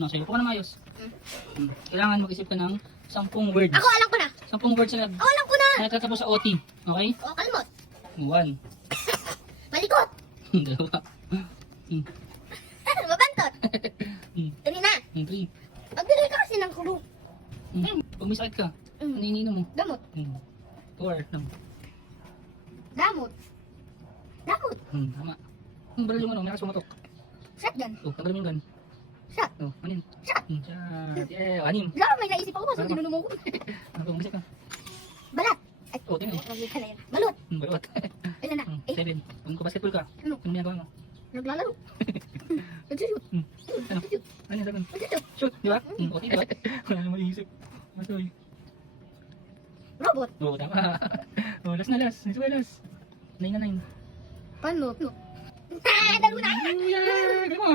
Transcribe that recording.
Sa'yo. Upo ka na maayos. Kailangan mag-isip ka ng 10 words. Ako, alam ko na. 10 words na Ako, alam ko na. nagtatapos sa OT. Okay? O, kalmot. 1. Malikot. 2. Mabantot. Tuloy na. 3. Magbigay ka kasi ng kulo. Pag may sakit ka, ano iniinom mo? Damot. 4. Damot. Damot. Tama. Baril yung ano, may pumatok. Shotgun. Tagal mo yung gun. Shot. Anin? Shot. Shot. Yeah, 6. Wala, may naisip ako. Basta tinulong mo ko. Ano ba, umisip ka? Balat. Ay, Tingnan mo. magiging ka na yan. Balot. Balot. Ilan na? 7. Kung basketball ka, Ano? ano ginagawa mo? Naglalaro. Nagsushoot. Ano? Ano yung sabi? Nagsushoot. Shoot, di ba? OT, di ba? Wala na maiisip. Matoy. Robot. Oo, tama. Last na last. Ito ba last? 9 na 9. Paano? Dalo na. Yeah! Gano'n mo.